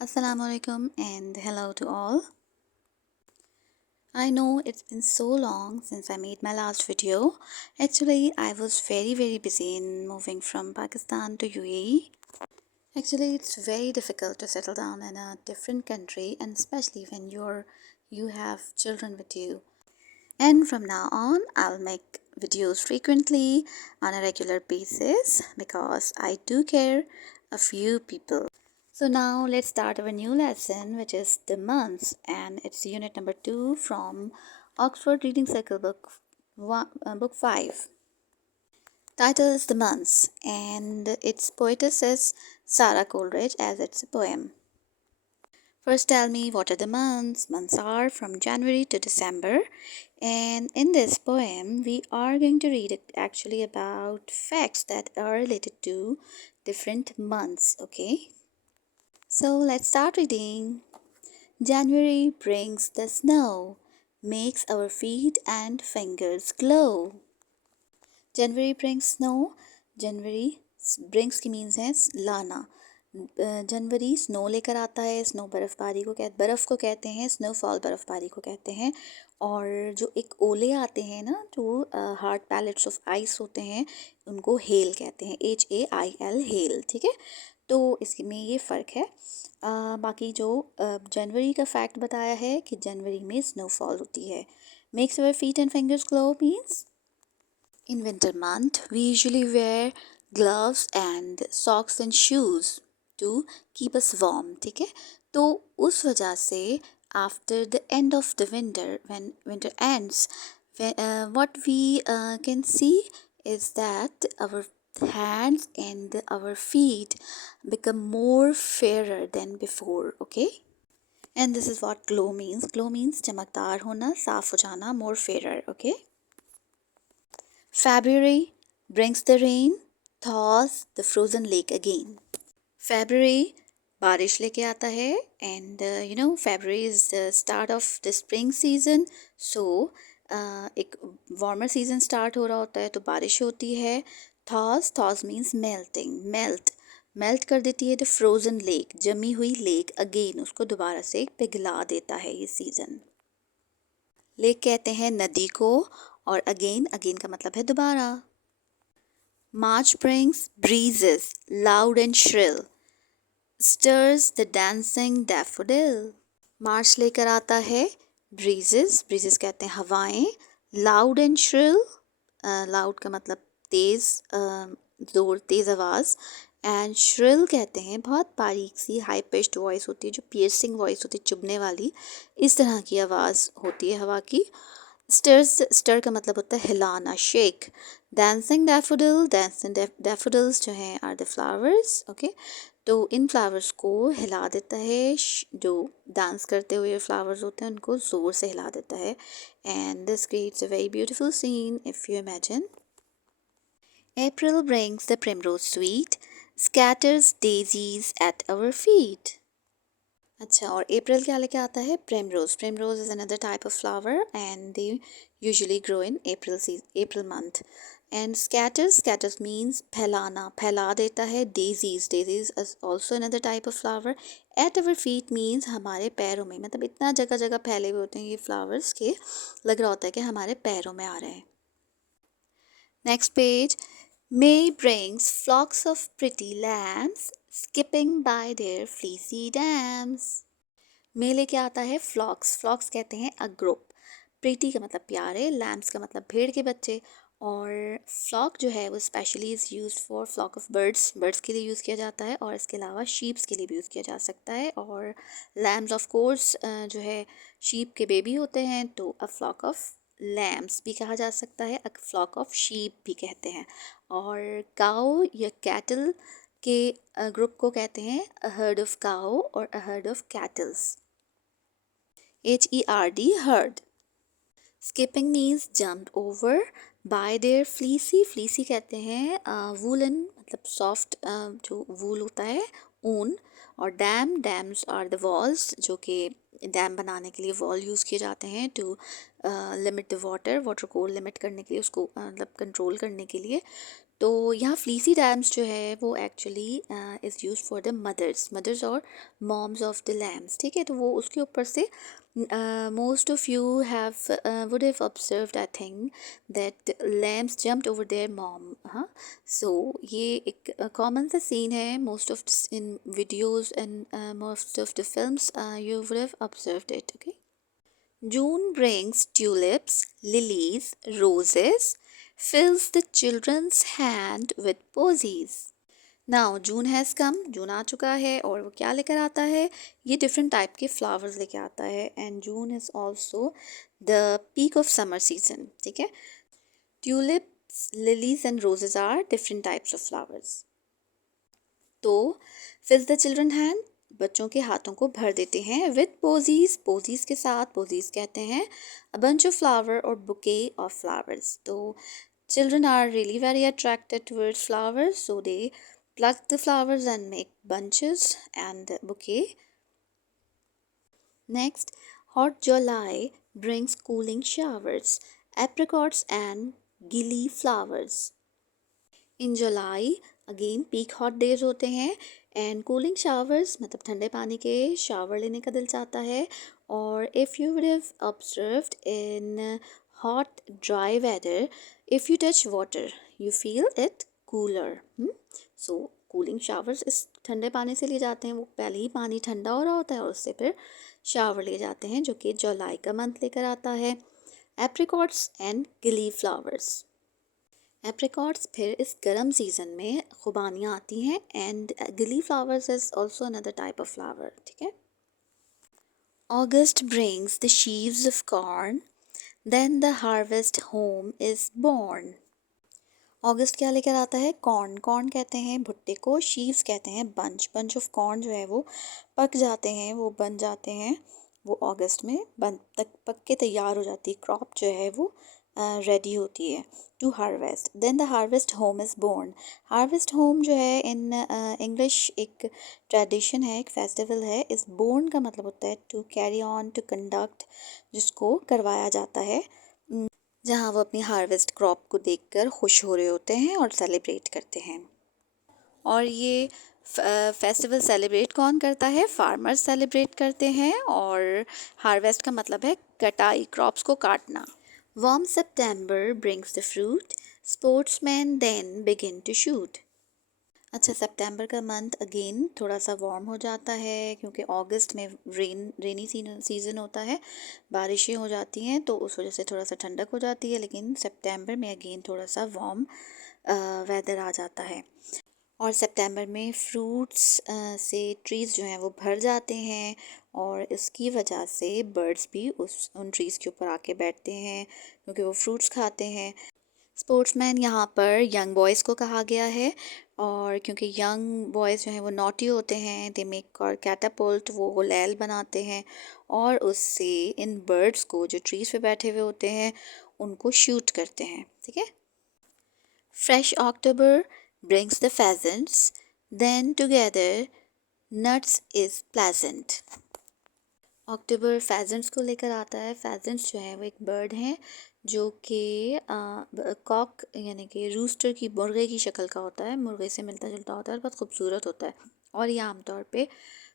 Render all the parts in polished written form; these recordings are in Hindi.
Assalamualaikum and hello to all. I know it's been so long since I made my last video. Actually, I was very busy in moving from Pakistan to UAE. Actually, it's very difficult to settle down in a different country, and especially when you have children with you. And from now on, I'll make videos frequently on a regular basis because I do care a few people. So now let's start our new lesson, which is the months, and it's unit number 2 from Oxford Reading Circle book 5. Title is The Months, and its poetess is Sarah Coleridge, as it's a poem. First, tell me what are the months? Months are from January to December, and in this poem, we are going to read actually about facts that are related to different months. Okay, so let's start reading. January brings the snow, makes our feet and fingers glow. January brings snow. January brings की means है लाना. जनवरी स्नो लेकर आता है. स्नो बर्फ़ को कहते हैं. स्नोफॉल बर्फ़बारी को कहते हैं. और जो एक ओले आते हैं ना, जो हार्ड पैलेट्स ऑफ आइस होते हैं, उनको हेल कहते हैं. HAIL hello. ठीक है, तो इसमें ये फ़र्क है. बाकी जो जनवरी का फैक्ट बताया है कि जनवरी में स्नोफॉल होती है. Makes our feet and fingers glow means in winter month we usually wear gloves and socks and shoes to keep us warm. ठीक है, तो उस वजह से after the end of the winter, when winter ends, what we can see is that our hands and our feet become more fairer than before. Okay, and this is what glow means. Glow means चमकदार होना, साफ हो जाना, more fairer. Okay, February brings the rain, thaws the frozen lake again. February बारिश लेके आता है, and February is the start of the spring season. So एक warmer season start हो रहा होता है, तो बारिश होती है. Thaws means melting, melt कर देती है the frozen lake, जमी हुई lake again, उसको दोबारा से पिघला देता है ये season. लेक कहते हैं नदी को, और अगेन का मतलब है दोबारा. March brings breezes loud and shrill, stirs the dancing daffodil. March लेकर आता है ब्रीजेस कहते हैं हवाएं. लाउड एंड श्रिल, लाउड का मतलब तेज, जोर, तेज आवाज़. एंड श्रिल कहते हैं बहुत बारीक सी हाई पिच्ड वॉइस होती है, जो पियर्सिंग वॉइस होती है, चुभने वाली. इस तरह की आवाज़ होती है हवा की. स्टर का मतलब होता है हिलाना, शेक. डांसिंग डैफोडिल्स जो हैं आर द फ्लावर्स. ओके, तो इन फ्लावर्स को हिला देता है. जो डांस करते हुए फ्लावर्स होते हैं उनको ज़ोर से हिला देता है. And this creates a very beautiful scene if you imagine. April brings the primrose sweet, scatters daisies at our feet. अच्छा, और अप्रैल क्या लेके आता है? Primrose is another type of flower and they usually grow in April month. And scatters means फैलाना, फैला देता है. Daisies is also another type of flower. At our feet means हमारे पैरों में, मतलब इतना जगह जगह फैले हुए होते हैं ये फ्लावर्स के, लग रहा होता है कि हमारे पैरों में आ रहे हैं. Next page. May brings flocks of pretty lambs skipping by their fleecy dams. May लेके आता है फ्लॉक्स कहते हैं अ ग्रुप. प्रीटी का मतलब प्यारे, लैम्स का मतलब भेड़ के बच्चे. और फ्लॉक जो है वो specially is use for flock of birds के लिए यूज़ किया जाता है, और इसके अलावा शीप्स के लिए भी यूज़ किया जा सकता है. और लैम्स ऑफ कोर्स जो है शीप के बेबी होते हैं, तो अ फ्लॉक ऑफ लैम्स भी कहा जा सकता है, अ फ्लॉक ऑफ शीप भी कहते हैं. और काऊ या कैटल के ग्रुप को कहते हैं अ हर्ड ऑफ काऊ और a herd of kettles. HERD herd. Skipping means jumped over by their fleecy कहते हैं woolen, मतलब soft जो wool होता है, ऊन. और डैम्स आर द वॉल्स, जो कि डैम बनाने के लिए वॉल यूज़ किए जाते हैं टू लिमिट द वाटर को लिमिट करने के लिए, उसको मतलब कंट्रोल करने के लिए. तो यहाँ फ्लीसी डैम्स जो है वो actually is use for the mothers और मॉम्स ऑफ द लैम्स, ठीक है। तो वो उसके ऊपर से most of you have would have observed I think that lambs jumped over there mom, हाँ। सो ये एक कॉमन सा सीन है, most of in videos and most of the films you would have observed it, okay. June brings tulips, lilies, roses, fills the children's hand with posies. Now June has come, जून आ चुका है और वो क्या लेकर आता है, ये डिफरेंट टाइप के फ्लावर्स लेकर आता है। And June is also the peak of summer season, ठीक है। Tulips, lilies and roses are different types of flowers. तो फिल्स द चिल्ड्रन हैंड, बच्चों के हाथों को भर देते हैं विद पोजीज, पोजीज के साथ, पोजीज कहते हैं अ बंच ऑफ फ्लावर और बुके ऑफ फ्लावर्स। तो children are really very attracted towards flowers, so they pluck the flowers and make bunches and a bouquet. Next, hot July brings cooling showers, apricots and gilly flowers. In July again peak hot days होते हैं एंड कूलिंग शावर्स मतलब ठंडे पानी के शावर लेने का दिल चाहता है। और if you would have observed in hot dry weather, if you touch water you feel it cooler. So cooling showers इस ठंडे पानी से लिए जाते हैं, वो पहले ही पानी ठंडा हो रहा होता है और उससे फिर शावर लिए जाते हैं, जो कि जुलाई का मंथ लेकर आता है। एप्रिकॉट्स एंड गिली फ्लावर्स, एप्रिकॉट्स फिर इस गर्म सीज़न में खुबानियाँ आती हैं and gillyflowers is also another type of flower, ठीक है। August brings the sheaves of corn, then the harvest home is born. अगस्त क्या लेकर आता है, कॉर्न, कॉर्न कहते हैं भुट्टे को, शीव्स कहते हैं बंच, बंच ऑफ कॉर्न जो है वो पक जाते हैं, वो बन जाते हैं, वो अगस्त में बन तक पक के तैयार हो जाती है, क्रॉप जो है वो रेडी होती है to harvest. Then the harvest home is born, harvest home जो है इन इंग्लिश एक ट्रेडिशन है, एक फेस्टिवल है। इस बोर्न का मतलब होता है to carry on, to conduct, जिसको करवाया जाता है, जहाँ वो अपनी हार्वेस्ट क्रॉप को देखकर खुश हो रहे होते हैं और सेलिब्रेट करते हैं। और ये फेस्टिवल सेलिब्रेट कौन करता है, फार्मर्स सेलिब्रेट करते हैं। और हार्वेस्ट का मतलब है कटाई, क्रॉप्स को काटना। Warm September brings the fruit, sportsman then begin to shoot. अच्छा, सितंबर का मंथ अगेन थोड़ा सा वार्म हो जाता है क्योंकि अगस्त में रेनी सीज़न होता है, बारिशें हो जाती हैं, तो उस वजह से थोड़ा सा ठंडक हो जाती है। लेकिन सितंबर में अगेन थोड़ा सा वार्म वेदर आ जाता है। और सितंबर में फ्रूट्स से ट्रीज़ जो हैं वो भर जाते हैं और इसकी वजह से बर्ड्स भी उन ट्रीज़ के ऊपर आके बैठते हैं क्योंकि वो फ्रूट्स खाते हैं। स्पोर्ट्समैन यहाँ पर यंग बॉयज़ को कहा गया है, और क्योंकि यंग बॉयज़ जो हैं वो नॉटी होते हैं, दे मेक और कैटापुल्ट, वो गुलेल बनाते हैं और उससे इन बर्ड्स को जो ट्रीज़ पे बैठे हुए होते हैं उनको शूट करते हैं, ठीक है। Fresh October brings the pheasants, then together nuts is pleasant. अक्टूबर फेजेंट्स को लेकर आता है। फेजेंट्स जो है वो एक बर्ड हैं जो कि कॉक यानी कि रूस्टर की, मुर्गे की शक्ल का होता है, मुर्गे से मिलता जुलता होता है और बहुत खूबसूरत होता है। और ये आमतौर पे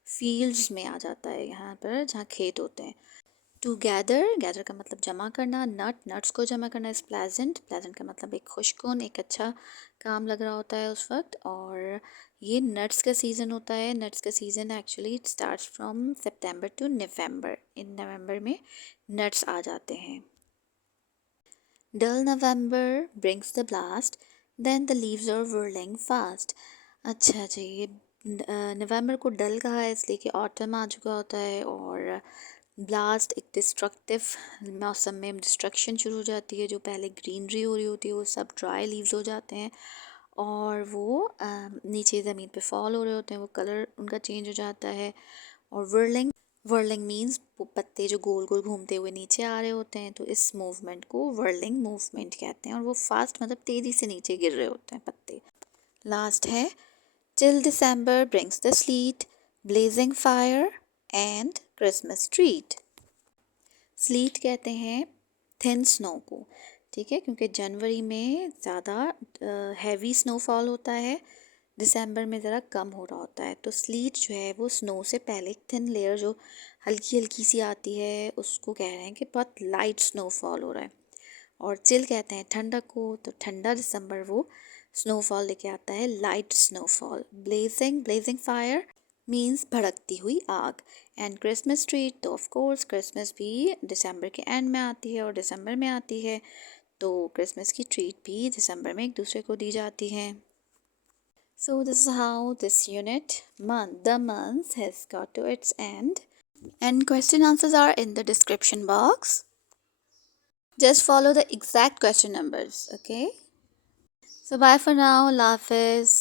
फील्ड्स में आ जाता है, यहाँ पर जहाँ खेत होते हैं। टू गैदर, गैदर का मतलब जमा करना, नट्स को जमा करना इज़ प्लेजेंट, प्लेजेंट का मतलब एक खुशकुन, एक अच्छा काम लग रहा होता है उस वक्त। और ये नट्स का सीज़न होता है। नट्स का season actually it starts from September to November, in November में नट्स आ जाते हैं। Dull November brings the blast, then the leaves are whirling fast. अच्छा जी, ये नवंबर को डल कहा है इसलिए कि ऑटम आ चुका होता है और ब्लास्ट एक डिस्ट्रक्टिव मौसम में डिस्ट्रक्शन शुरू हो जाती है। जो पहले ग्रीनरी हो रही होती है वो सब ड्राई लीव्स हो जाते हैं और वो नीचे ज़मीन पे फॉल हो रहे होते हैं, वो कलर उनका चेंज हो जाता है। और वर्लिंग, वर्लिंग मीन्स पत्ते जो गोल गोल घूमते हुए नीचे आ रहे होते हैं, तो इस मूवमेंट को वर्लिंग मूवमेंट कहते हैं। और वो फास्ट मतलब तेज़ी से नीचे गिर रहे होते हैं पत्ते। लास्ट है till December brings the slit, blazing fire and Christmas treat. Slit कहते हैं थिन स्नो को, ठीक है, क्योंकि जनवरी में ज़्यादा हैवी स्नोफॉल होता है, दिसंबर में ज़रा कम हो रहा होता है। तो स्लीट जो है वो स्नो से पहले एक थिन लेयर जो हल्की हल्की सी आती है उसको कह रहे हैं कि बहुत लाइट स्नोफॉल हो रहा है। और चिल कहते हैं ठंडक को, तो ठंडा दिसंबर वो स्नोफॉल लेके आता है, light snowfall. Blazing, blazing fire means भड़कती हुई आग। एंड क्रिसमस ट्री, तो ऑफ कोर्स क्रिसमस भी दिसंबर के एंड में आती है और दिसंबर में आती है, तो क्रिसमस की ट्रीट भी दिसंबर में एक दूसरे को दी जाती है। So this is how this unit the month has got to its end. And question answers are in the description box. Just follow the exact question numbers, okay? So bye for now. Allah Hafiz.